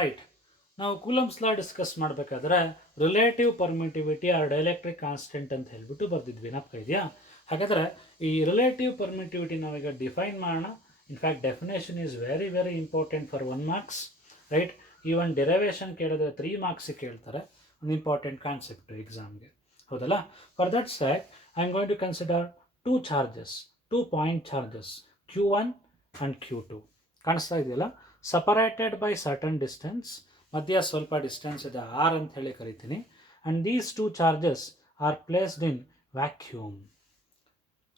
Right. ನಾವು Coulomb's law discuss ಮಾಡಬೇಕಾದ್ರೆ relative permittivity or dielectric constant ಅಂತ ಹೇಳ್ಬಿಟ್ಟು ಬರ್ದಿದ್ವಿ, ನೆನಪು ಇದೆಯಾ? ಹಾಗಾದರೆ ಈ ರಿಲೇಟಿವ್ ಪರ್ಮಿಟಿವಿಟಿ ನಾವೀಗ ಡಿಫೈನ್ ಮಾಡೋಣ. In fact definition is very very important for 1 marks, right. Even derivation ಕೇಳಿದ್ರೆ 3 ಮಾರ್ಕ್ಸಿಗೆ ಕೇಳ್ತಾರೆ, ಒಂದು ಇಂಪಾರ್ಟೆಂಟ್ ಕಾನ್ಸೆಪ್ಟು ಎಕ್ಸಾಮ್ಗೆ, ಹೌದಲ್ಲ? For that sake I am going to consider 2 charges, 2 point charges Q1 and Q2. ಕಾಣಿಸ್ತಾ ಇದೆಯಲ್ಲ? ಸಪರೇಟೆಡ್ ಬೈ ಸರ್ಟನ್ ಡಿಸ್ಟೆನ್ಸ್, ಮಧ್ಯ ಸ್ವಲ್ಪ ಡಿಸ್ಟೆನ್ಸ್ ಇದೆ, ಆರ್ ಅಂತ ಹೇಳಿ ಕರಿತೀನಿ. And these 2 charges R placed in vacuum,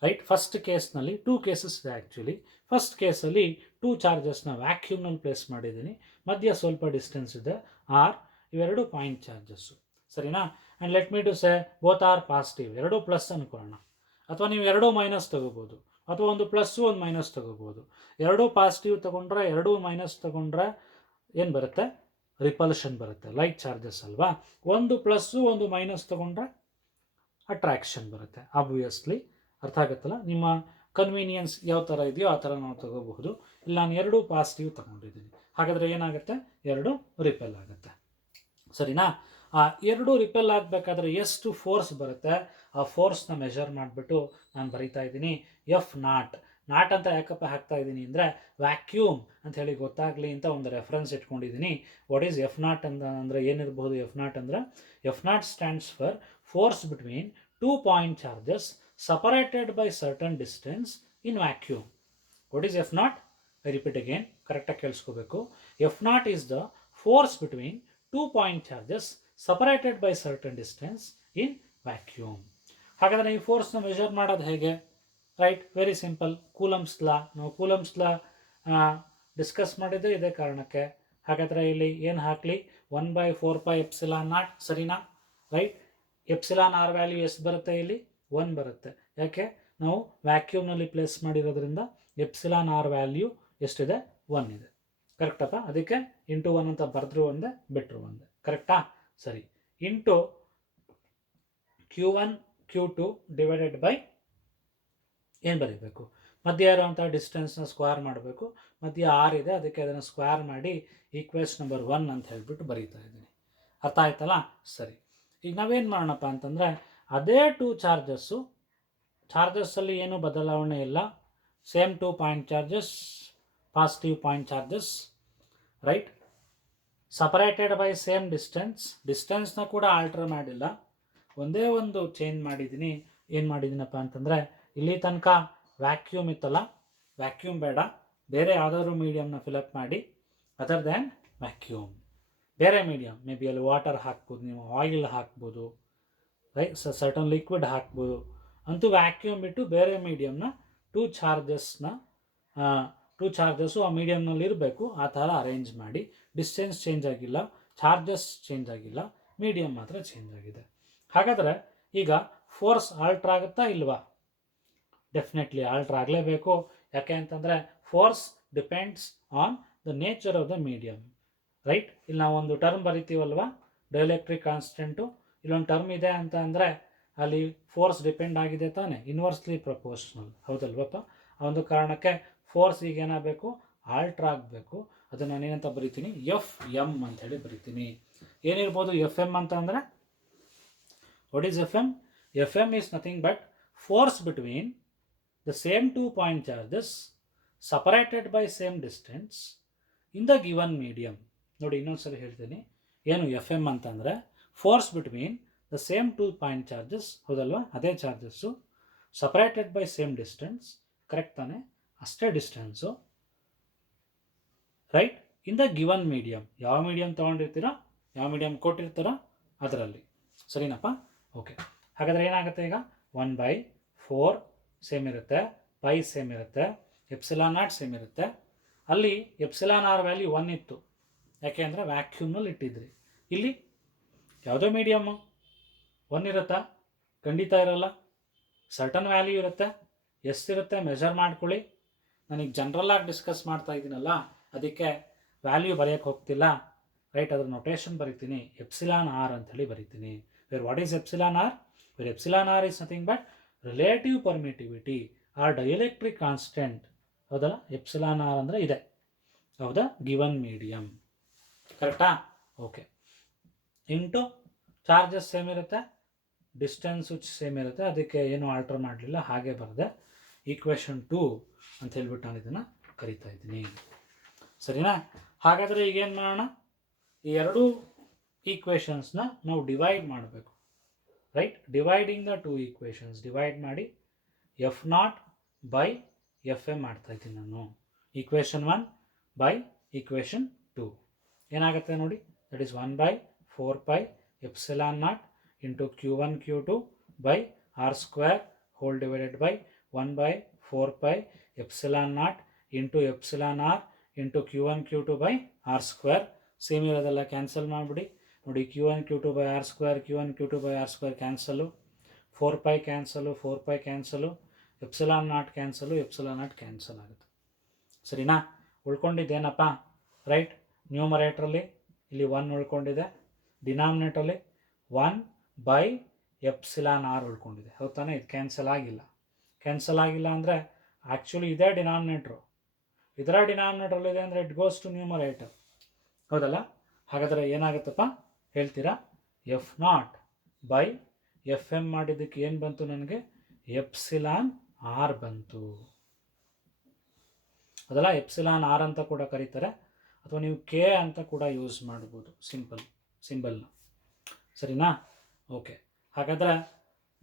right. First ಕೇಸ್ನಲ್ಲಿ 2 ಕೇಸಸ್ ಇದೆ ಆ್ಯಕ್ಚುಲಿ. ಫಸ್ಟ್ ಕೇಸಲ್ಲಿ 2 ಚಾರ್ಜಸ್ನ ವ್ಯಾಕ್ಯೂಮ್ನಲ್ಲಿ ಪ್ಲೇಸ್ ಮಾಡಿದ್ದೀನಿ, ಮಧ್ಯ ಸ್ವಲ್ಪ ಡಿಸ್ಟೆನ್ಸ್ ಇದೆ, ಆರ್. ಇವೆರಡು ಪಾಯಿಂಟ್ ಚಾರ್ಜಸ್ಸು, ಸರಿನಾ? And let me to say both are positive, ಎರಡೂ ಪ್ಲಸ್ ಅನ್ಕೊಳ್ಳೋಣ, ಅಥವಾ ನೀವು ಎರಡೂ ಮೈನಸ್ ತಗೋಬೋದು, ಅಥವಾ ಒಂದು ಪ್ಲಸ್ಸು ಒಂದು ಮೈನಸ್ ತಗೋಬೋದು. ಎರಡೂ ಪಾಸಿಟಿವ್ ತಗೊಂಡ್ರೆ, ಎರಡೂ ಮೈನಸ್ ತಗೊಂಡ್ರೆ ಏನು ಬರುತ್ತೆ? ರಿಪಲ್ಷನ್ ಬರುತ್ತೆ, ಲೈಕ್ ಚಾರ್ಜಸ್ ಅಲ್ವಾ? ಒಂದು ಪ್ಲಸ್ಸು ಒಂದು ಮೈನಸ್ ತಗೊಂಡ್ರೆ ಅಟ್ರಾಕ್ಷನ್ ಬರುತ್ತೆ, ಆಬ್ವಿಯಸ್ಲಿ. ಅರ್ಥ ಆಗುತ್ತಲ್ಲ? ನಿಮ್ಮ ಕನ್ವೀನಿಯನ್ಸ್ ಯಾವ ಥರ ಇದೆಯೋ ಆ ಥರ ನಾವು ತಗೋಬಹುದು. ಇಲ್ಲ ನಾನು ಎರಡೂ ಪಾಸಿಟಿವ್ ತಗೊಂಡಿದ್ದೀನಿ, ಹಾಗಾದರೆ ಏನಾಗುತ್ತೆ? ಎರಡು ರಿಪೆಲ್ ಆಗುತ್ತೆ, ಸರಿನಾ? ಆ ಎರಡು ರಿಪೆಲ್ ಆಗಬೇಕಾದ್ರೆ ಎಷ್ಟು ಫೋರ್ಸ್ ಬರುತ್ತೆ, ಆ ಫೋರ್ಸ್ನ ಮೆಷರ್ ಮಾಡಿಬಿಟ್ಟು ನಾನು ಬರೀತಾ ಇದ್ದೀನಿ ಎಫ್ ನಾಟ್. ನಾಟ್ ಅಂತ ಯಾಕಪ್ಪ ಹಾಕ್ತಾ ಇದ್ದೀನಿ ಅಂದರೆ ವ್ಯಾಕ್ಯೂಮ್ ಅಂತ ಹೇಳಿ ಗೊತ್ತಾಗಲಿ ಅಂತ ಒಂದು ರೆಫರೆನ್ಸ್ ಇಟ್ಕೊಂಡಿದ್ದೀನಿ. ವಾಟ್ ಈಸ್ ಎಫ್ ನಾಟ್ ಅಂತ ಅಂದರೆ ಏನಿರ್ಬೋದು? ಎಫ್ ನಾಟ್ ಅಂದರೆ F not stands for force between 2 point charges separated by certain distance in vacuum. What is F naught? I repeat again, ಕರೆಕ್ಟಾಗಿ ಕೇಳಿಸ್ಕೋಬೇಕು. F naught is the force between 2 point charges separated by certain distance in vacuum. ಹಾಗಾದರೆ ಈ ಫೋರ್ಸ್ನ measure ಮಾಡೋದು ಹೇಗೆ? Right, very simple. Coulombs ಲಾ, ನಾವು Coulomb's law discuss ಮಾಡಿದ್ದು ಇದೇ ಕಾರಣಕ್ಕೆ. ಹಾಗಾದರೆ ಇಲ್ಲಿ ಏನು ಹಾಕಲಿ? 1/4πε0, ಸರಿನಾ? ರೈಟ್. ಎಪ್ಸಿಲಾನ್ ಆರ್ ವ್ಯಾಲ್ಯೂ ಎಷ್ಟು ಬರುತ್ತೆ? ಇಲ್ಲಿ 1 ಬರುತ್ತೆ. ಯಾಕೆ? ನಾವು ವ್ಯಾಕ್ಯೂಮ್ನಲ್ಲಿ ಪ್ಲೇಸ್ ಮಾಡಿರೋದ್ರಿಂದ ಎಪ್ಸಿಲಾನ್ ಆರ್ ವ್ಯಾಲ್ಯೂ ಎಷ್ಟಿದೆ? 1 ಇದೆ, ಕರೆಕ್ಟಪ್ಪ? ಅದಕ್ಕೆ ಇಂಟು 1 ಅಂತ ಬರೆದ್ರು ಒಂದೇ, ಬಿಟ್ಟರು ಒಂದೇ, ಕರೆಕ್ಟಾ? ಸರಿ. Into Q1 Q2 divided by ಏನು ಬರೀಬೇಕು? ಮಧ್ಯ ಇರುವಂಥ ಡಿಸ್ಟೆನ್ಸ್ನ ಸ್ಕ್ವೇರ್ ಮಾಡಬೇಕು. ಮಧ್ಯ ಆರ್ ಇದೆ, ಅದಕ್ಕೆ ಅದನ್ನು ಸ್ಕ್ವೇರ್ ಮಾಡಿ ಈಕ್ವೇಷನ್ ನಂಬರ್ 1 ಅಂತ ಹೇಳಿಬಿಟ್ಟು ಬರೀತಾ ಇದ್ದೀನಿ. ಅರ್ಥ ಆಯ್ತಲ್ಲ? ಸರಿ. ಈಗ ನಾವೇನು ಮಾಡೋಣಪ್ಪ ಅಂತಂದರೆ ಅದೇ 2 ಚಾರ್ಜಸ್ಸಲ್ಲಿ ಏನೂ ಬದಲಾವಣೆ ಇಲ್ಲ, same 2 point charges, positive point charges, right. Separated by same ಡಿಸ್ಟೆನ್ಸ್ನ ಕೂಡ ಆಲ್ಟರ್ ಮಾಡಿಲ್ಲ, ಒಂದೇ ಒಂದು ಚೇಂಜ್ ಮಾಡಿದ್ದೀನಿ. ಏನು ಮಾಡಿದ್ದೀನಪ್ಪ ಅಂತಂದರೆ ಇಲ್ಲಿ ತನಕ ವ್ಯಾಕ್ಯೂಮ್ ಇತ್ತಲ್ಲ, ವ್ಯಾಕ್ಯೂಮ್ ಬೇಡ, ಬೇರೆ ಯಾವುದಾದ್ರೂ ಮೀಡಿಯಮ್ನ ಫಿಲಪ್ ಮಾಡಿ, ಅದರ್ ದ್ಯಾನ್ ವ್ಯಾಕ್ಯೂಮ್. ಬೇರೆ ಮೀಡಿಯಮ್, ಮೇ ಬಿ ಅಲ್ಲಿ ವಾಟರ್ ಹಾಕ್ಬೋದು, ನೀವು ಆಯಿಲ್ ಹಾಕ್ಬೋದು, ರೈಟ್, ಸರ್ಟನ್ ಲಿಕ್ವಿಡ್ ಹಾಕ್ಬೋದು. ಅಂತೂ ವ್ಯಾಕ್ಯೂಮ್ ಬಿಟ್ಟು ಬೇರೆ ಮೀಡಿಯಮ್ನ 2 ಚಾರ್ಜಸ್ಸು ಆ ಮೀಡಿಯಮ್ನಲ್ಲಿ ಇರಬೇಕು, ಆ ಥರ ಅರೇಂಜ್ ಮಾಡಿ. ಡಿಸ್ಟೆನ್ಸ್ ಚೇಂಜ್ ಆಗಿಲ್ಲ, ಚಾರ್ಜಸ್ ಚೇಂಜ್ ಆಗಿಲ್ಲ, ಮೀಡಿಯಮ್ ಮಾತ್ರ ಚೇಂಜ್ ಆಗಿದೆ. ಹಾಗಾದರೆ ಈಗ ಫೋರ್ಸ್ ಆಲ್ಟ್ರ್ ಆಗುತ್ತಾ ಇಲ್ವಾ? ಡೆಫಿನೆಟ್ಲಿ ಆಲ್ಟ್ರ್ ಆಗಲೇಬೇಕು. ಯಾಕೆ ಅಂತಂದರೆ force depends on the nature of the medium, right. ಇಲ್ಲಿ ನಾವು ಒಂದು ಟರ್ಮ್ ಬರಿತೀವಲ್ವಾ, ಡೈಎಲೆಕ್ಟ್ರಿಕ್ ಕಾನ್ಸ್ಟೆಂಟು. ಇಲ್ಲೊಂದು ಟರ್ಮ್ ಇದೆ ಅಂತ ಅಂದರೆ ಅಲ್ಲಿ ಫೋರ್ಸ್ ಡಿಪೆಂಡ್ ಆಗಿದೆ ತಾನೆ, ಇನ್ವರ್ಸ್ಲಿ ಪ್ರಪೋರ್ಷನಲ್, ಹೌದಲ್ವಪ್ಪ? ಆ ಒಂದು ಕಾರಣಕ್ಕೆ ಫೋರ್ಸ್ ಈಗ ಏನಾಗಬೇಕು? ಆಲ್ಟ್ರ್ ಆಗಬೇಕು. ಅದನ್ನು ನಾನೇನಂತ ಬರಿತೀನಿ? ಎಫ್ ಎಮ್ ಅಂಥೇಳಿ ಬರಿತೀನಿ. ಏನಿರ್ಬೋದು ಎಫ್ ಎಮ್ ಅಂತ ಅಂದರೆ? What is F M? F M is nothing but force between the same 2 point charges separated by same distance in the given medium. ನೋಡಿ, ಇನ್ನೊಂದ್ಸರಿ ಹೇಳ್ತೀನಿ. ಏನು ಎಫ್ ಎಮ್ ಅಂತಂದರೆ force between the same 2 point charges, ಹೌದಲ್ವಾ? ಅದೇ charges, separated by same distance, correct ತಾನೆ? ಅಷ್ಟೇ distance, right, in the given medium. ಯಾವ ಮೀಡಿಯಮ್ ತೊಗೊಂಡಿರ್ತೀರೋ, ಯಾವ ಮೀಡಿಯಮ್ ಕೊಟ್ಟಿರ್ತಾರೋ ಅದರಲ್ಲಿ, ಸರಿನಪ್ಪ? ಓಕೆ. ಹಾಗಾದರೆ ಏನಾಗುತ್ತೆ ಈಗ? 1/4 ಸೇಮ್ ಇರುತ್ತೆ, ಪೈ ಸೇಮ್ ಇರುತ್ತೆ, ಎಪ್ಸಿಲಾನ್ ನಾಟ್ ಸೇಮ್ ಇರುತ್ತೆ. ಅಲ್ಲಿ ಎಪ್ಸಿಲಾನ್ ಆರ್ ವ್ಯಾಲ್ಯೂ 1 ಇತ್ತು, ಯಾಕೆ ಅಂದರೆ ವ್ಯಾಕ್ಯೂಮ್ನಲ್ಲಿ ಇಟ್ಟಿದ್ರಿ. ಇಲ್ಲಿ ಯಾವುದೋ ಮೀಡಿಯಮ್ಮು 1 ಇರುತ್ತಾ? ಖಂಡಿತ ಇರೋಲ್ಲ, ಸರ್ಟನ್ ವ್ಯಾಲ್ಯೂ ಇರುತ್ತೆ. ಎಷ್ಟಿರುತ್ತೆ ಮೆಷರ್ ಮಾಡ್ಕೊಳ್ಳಿ. ನನಗೆ ಜನ್ರಲ್ಲಾಗಿ ಡಿಸ್ಕಸ್ ಮಾಡ್ತಾ ಇದ್ದೀನಲ್ಲ, ಅದಕ್ಕೆ ವ್ಯಾಲ್ಯೂ ಬರೆಯೋಕ್ಕೆ ಹೋಗ್ತಿಲ್ಲ, ರೈಟ್. ಅದ್ರ ನೊಟೇಷನ್ ಬರಿತೀನಿ, ಎಪ್ಸಿಲಾನ್ ಆರ್ ಅಂಥೇಳಿ ಬರಿತೀನಿ. Where what is epsilon R? Where epsilon R is nothing but relative permittivity or dielectric constant, ಹೌದಲ್ಲ? ಎಪ್ಸಿಲಾನ್ ಆರ್ ಅಂದರೆ ಇದೆ, ಹೌದಾ? ಗಿವನ್ ಮೀಡಿಯಮ್, ಕರೆಕ್ಟಾ? ಓಕೆ. ಇಂಟು ಚಾರ್ಜಸ್ ಸೇಮ್ ಇರುತ್ತೆ, ಡಿಸ್ಟೆನ್ಸು ಸೇಮ್ ಇರುತ್ತೆ, ಅದಕ್ಕೆ ಏನು ಆಲ್ಟರ್ ಮಾಡಲಿಲ್ಲ, ಹಾಗೆ ಬರೆದೆ. ಈಕ್ವೇಷನ್ 2 ಅಂತ ಹೇಳ್ಬಿಟ್ಟು ನಾನು ಇದನ್ನು ಕರಿತಾ ಇದ್ದೀನಿ. ಸರಿನಾ? ಹಾಗಾದರೆ ಈಗೇನು ಮಾಡೋಣ, ಈ ಎರಡೂ ಈಕ್ವೇಷನ್ಸ್ನ ನಾವು ಡಿವೈಡ್ ಮಾಡಬೇಕು. Right? Dividing the 2 equations, divide ಮಾಡಿ F0 ಬೈ FM ಮಾಡ್ತಾ ಇದ್ದೀನಿ ನಾನು. ಈಕ್ವೇಷನ್ 1 ಬೈ ಈಕ್ವೇಷನ್ 2 ಏನಾಗುತ್ತೆ ನೋಡಿ, that is 1 by 4 pi epsilon naught into Q1 Q2 by R square whole divided by 1 by 4 pi epsilon naught into epsilon R into Q1 Q2 by R square. Same ಇರೋದೆಲ್ಲ cancel ಮಾಡಿಬಿಡಿ. ನೋಡಿ Q1 Q2 by R square, Q1 Q2 by R square cancel, 4 pi cancel, 4 pi cancel, epsilon naught cancel, epsilon naught cancel ಆಗುತ್ತೆ. ಸರಿನಾ? ಉಳ್ಕೊಂಡಿದ್ದೇನಪ್ಪ, right? ನ್ಯೂಮರೇಟ್ರಲ್ಲಿ ಇಲ್ಲಿ 1 ಉಳ್ಕೊಂಡಿದೆ, ಡಿನಾಮಿನೇಟ್ರಲ್ಲಿ 1 by epsilon R ಉಳ್ಕೊಂಡಿದೆ. ಹೌದು ತಾನೇ? ಇದು ಕ್ಯಾನ್ಸಲ್ ಆಗಿಲ್ಲ. ಕ್ಯಾನ್ಸಲ್ ಆಗಿಲ್ಲ ಅಂದರೆ ಆ್ಯಕ್ಚುಲಿ ಇದೇ ಡಿನಾಮಿನೇಟ್ರು, ಇದರ ಡಿನಾಮಿನೇಟ್ರಲ್ಲಿದೆ ಅಂದರೆ ಇಟ್ ಗೋಸ್ ಟು ನ್ಯೂಮರೇಟರ್. ಹೌದಲ್ಲ? ಹಾಗಾದರೆ ಏನಾಗುತ್ತಪ್ಪ ಹೇಳ್ತೀರಾ? F0 ಬೈ FM ಮಾಡಿದ್ದಕ್ಕೆ ಏನು ಬಂತು ನನಗೆ? ಎಪ್ಸಿಲಾನ್ R ಬಂತು. ಅದಲ್ಲ, ಎಪ್ಸಿಲಾನ್ R ಅಂತ ಕೂಡ ಕರೀತಾರೆ, ಅಥವಾ ನೀವು K ಅಂತ ಕೂಡ ಯೂಸ್ ಮಾಡ್ಬೋದು, ಸಿಂಬಲ್ನ. ಸರಿನಾ? ಓಕೆ. ಹಾಗಾದರೆ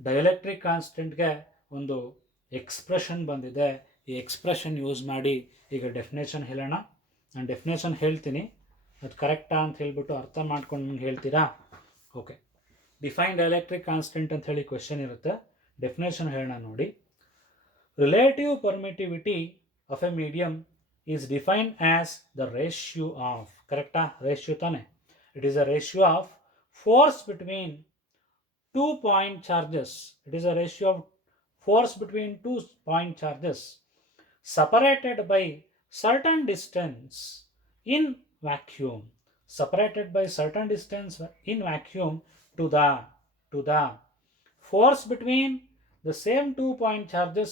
ಡೈಎಲೆಕ್ಟ್ರಿಕ್ ಕಾನ್ಸ್ಟೆಂಟ್ಗೆ ಒಂದು ಎಕ್ಸ್ಪ್ರೆಷನ್ ಬಂದಿದೆ. ಈ ಎಕ್ಸ್ಪ್ರೆಷನ್ ಯೂಸ್ ಮಾಡಿ ಈಗ ಡೆಫಿನೇಷನ್ ಹೇಳೋಣ. ನಾನು ಡೆಫಿನೇಷನ್ ಹೇಳ್ತೀನಿ, ಅದು ಕರೆಕ್ಟಾ ಅಂತ ಹೇಳ್ಬಿಟ್ಟು ಅರ್ಥ ಮಾಡ್ಕೊಂಡು ನಂಗೆ ಹೇಳ್ತೀರಾ? ಓಕೆ. ಡಿಫೈನ್ ಡೈಎಲೆಕ್ಟ್ರಿಕ್ ಕಾನ್ಸ್ಟೆಂಟ್ ಅಂತ ಹೇಳಿ ಕ್ವೆಶನ್ ಇರುತ್ತೆ. ಡೆಫಿನೇಷನ್ ಹೇಳೋಣ ನೋಡಿ. Relative permittivity of A medium is defined as the ratio of, ಕರೆಕ್ಟಾ? ರೇಷಿಯೋ ತಾನೆ. It is a ratio of force between 2 point charges. It is a ratio of force between 2 point charges separated by certain distance in vacuum. Separated by certain distance in vacuum to the force between the same 2 point charges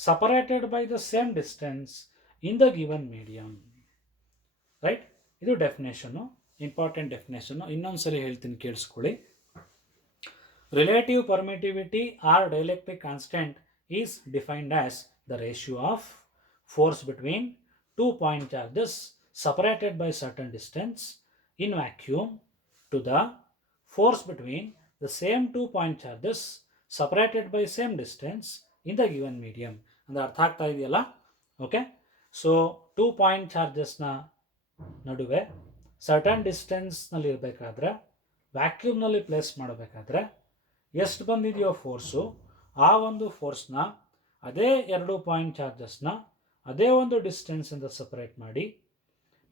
separated by the same distance in the given medium. Right? ಇದು definition, important definition. ಇನ್ನೊಂದ್ಸರಿ ಹೇಳ್ತೀನಿ, ಕೇಳಿಸ್ಕೊಳ್ಳಿ. Relative permittivity or dielectric constant is defined as the ratio of force between 2 point charges separated by certain distance in vacuum to the force between the same 2 point charges separated by same distance in the given medium. ಅಂದರೆ ಅರ್ಥ ಆಗ್ತಾ ಇದೆಯಲ್ಲ? Okay. So 2 point ಚಾರ್ಜಸ್ನ ನಡುವೆ certain ಡಿಸ್ಟೆನ್ಸ್ನಲ್ಲಿ ಇರಬೇಕಾದ್ರೆ, ವ್ಯಾಕ್ಯೂಮ್ನಲ್ಲಿ place ಮಾಡಬೇಕಾದ್ರೆ ಎಷ್ಟು ಬಂದಿದೆಯೋ force, ಆ ಒಂದು ಫೋರ್ಸ್ನ ಅದೇ 2 ಪಾಯಿಂಟ್ ಚಾರ್ಜಸ್ನ ಅದೇ ಒಂದು ಡಿಸ್ಟೆನ್ಸಿಂದ ಸಪ್ರೇಟ್ ಮಾಡಿ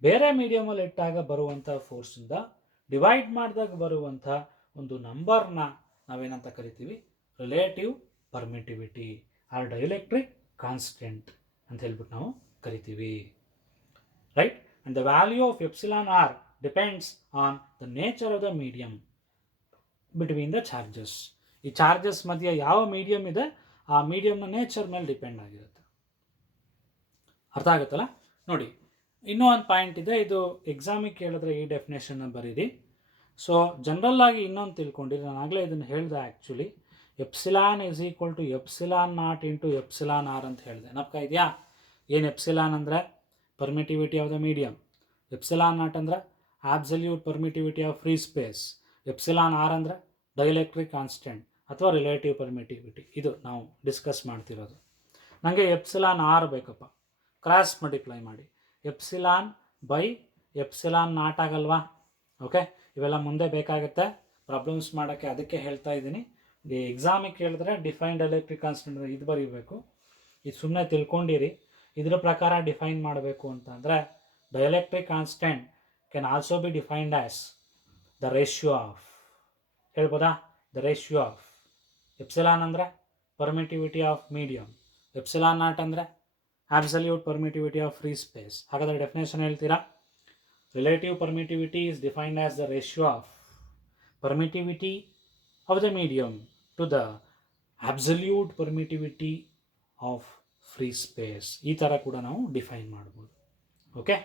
ಬೇರೆ ಮೀಡಿಯಮಲ್ಲಿ ಇಟ್ಟಾಗ ಬರುವಂಥ ಫೋರ್ಸಿಂದ ಡಿವೈಡ್ ಮಾಡಿದಾಗ ಬರುವಂಥ ಒಂದು ನಂಬರ್ನ ನಾವೇನಂತ ಕರಿತೀವಿ? Relative permittivity or dielectric constant ಅಂತ ಹೇಳ್ಬಿಟ್ಟು ನಾವು ಕರಿತೀವಿ. Right? And the value of epsilon R depends on the nature of the medium between the charges. ಈ ಚಾರ್ಜಸ್ ಮಧ್ಯೆ ಯಾವ ಮೀಡಿಯಮ್ ಇದೆ, ಆ ಮೀಡಿಯಮ್ನ ನೇಚರ್ ಮೇಲೆ ಡಿಪೆಂಡ್ ಆಗಿರುತ್ತೆ. ಅರ್ಥ ಆಗುತ್ತಲ್ಲ? ನೋಡಿ, ಇನ್ನೂ ಒಂದು ಪಾಯಿಂಟ್ ಇದೆ, ಇದು ಎಕ್ಸಾಮಿಗೆ ಕೇಳಿದ್ರೆ ಈ ಡೆಫಿನೇಷನ್ನ ಬರೀರಿ. ಸೊ ಜನರಲ್ ಆಗಿ ಇನ್ನೊಂದು ತಿಳ್ಕೊಂಡಿರಿ, ನಾನು ಆಗಲೇ ಇದನ್ನು ಹೇಳಿದೆ. Actually epsilon is equal to epsilon naught into epsilon R ಅಂತ ಹೇಳಿದೆ. ನಪ್ಕ ಇದೆಯಾ? ಏನು ಎಪ್ಸಿಲಾನ್ ಅಂದರೆ permittivity of the medium, epsilon naught ಅಂದರೆ absolute permittivity of free space, epsilon R ಅಂದರೆ ಡೈಎಲೆಕ್ಟ್ರಿಕ್ ಕಾನ್ಸ್ಟೆಂಟ್ ಅಥವಾ ರಿಲೇಟಿವ್ ಪರ್ಮಿಟಿವಿಟಿ. ಇದು ನಾವು ಡಿಸ್ಕಸ್ ಮಾಡ್ತಿರೋದು. ನನಗೆ ಎಪ್ಸಿಲಾನ್ R ಬೇಕಪ್ಪ, ಕ್ರಾಸ್ ಮಲ್ಟಿಪ್ಲೈ ಮಾಡಿ. ಎಪ್ಸಿಲಾನ್ ಬೈ ಎಪ್ಸಿಲಾನ್ ನಾಟ್ ಆಗಲ್ವಾ? ಓಕೆ, ಇವೆಲ್ಲ ಮುಂದೆ ಬೇಕಾಗುತ್ತೆ ಪ್ರಾಬ್ಲಮ್ಸ್ ಮಾಡೋಕ್ಕೆ, ಅದಕ್ಕೆ ಹೇಳ್ತಾ ಇದ್ದೀನಿ. ಎಕ್ಸಾಮಿಗೆ ಕೇಳಿದ್ರೆ ಡಿಫೈನ್ಡ್ ಎಲೆಕ್ಟ್ರಿಕ್ ಕಾನ್ಸ್ಟೆಂಟ್ ಇದು ಬರೀಬೇಕು. ಇದು ಸುಮ್ಮನೆ ತಿಳ್ಕೊಂಡಿರಿ. ಇದರ ಪ್ರಕಾರ ಡಿಫೈನ್ ಮಾಡಬೇಕು ಅಂತಂದರೆ dielectric constant can also be defined as the ratio of, ಹೇಳ್ಬೋದಾ? ದ ರೇಷಿಯೋ ಆಫ್ ಎಪ್ಸಿಲಾನ್ ಅಂದರೆ permittivity of medium, epsilon naught ಅಂದರೆ absolute permittivity of free space. ಹಾಗಾದರೆ ಡೆಫಿನೇಷನ್ ಹೇಳ್ತೀರಾ? Relative permittivity is defined as the ratio of permittivity of the medium to the absolute permittivity of free space. ಈ ಥರ ಕೂಡ ನಾವು define ಮಾಡ್ಬೋದು. Okay.